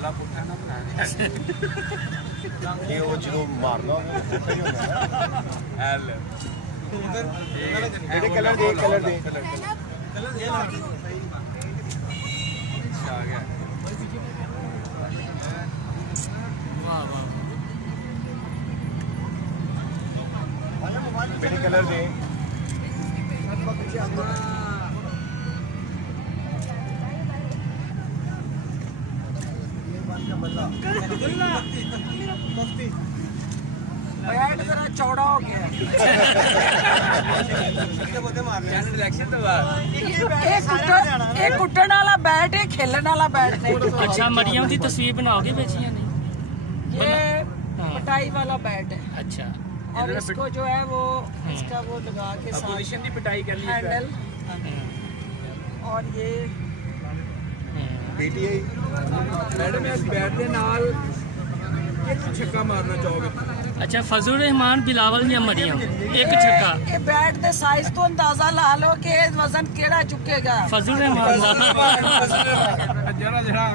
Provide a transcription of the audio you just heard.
ਕੱਲਾ ਪੁੱਠਾ ਨਾ ਬਣਾ ਇਹ ਉਹ ਜਦੋਂ ਮਾਰਨਾ ਪੁੱਠਾ ਹੀ ਹੁੰਦਾ ਐਲ ਜਿਹੜੇ ਕਲਰ ਦੇ ਆ ਗਿਆ ਜਿਹੜੇ ਕਲਰ ਦੇ बैट जरा चौड़ा हो गया इलेक्शन तो बाद ये कुट्टन वाला बैट है खेलन वाला बैट नहीं अच्छा मरियम की तस्वीर बनाओगे बेची या नहीं? ये पटाई वाला बैट है अच्छा और इसको जो है वो इसका वो लगा के अपोजिशन की पिटाई कर ली हैंडल और ये ਪੀਟੀਆਈ मैडम इस बैट के नाल एक छक्का मारना चाहोगे अच्छा फजल रहमान बिलावल या मरियम एक छक्का ये बैट दे साइज तो अंदाजा ला लो कि वजन केड़ा चुकेगा फजल रहमान जरा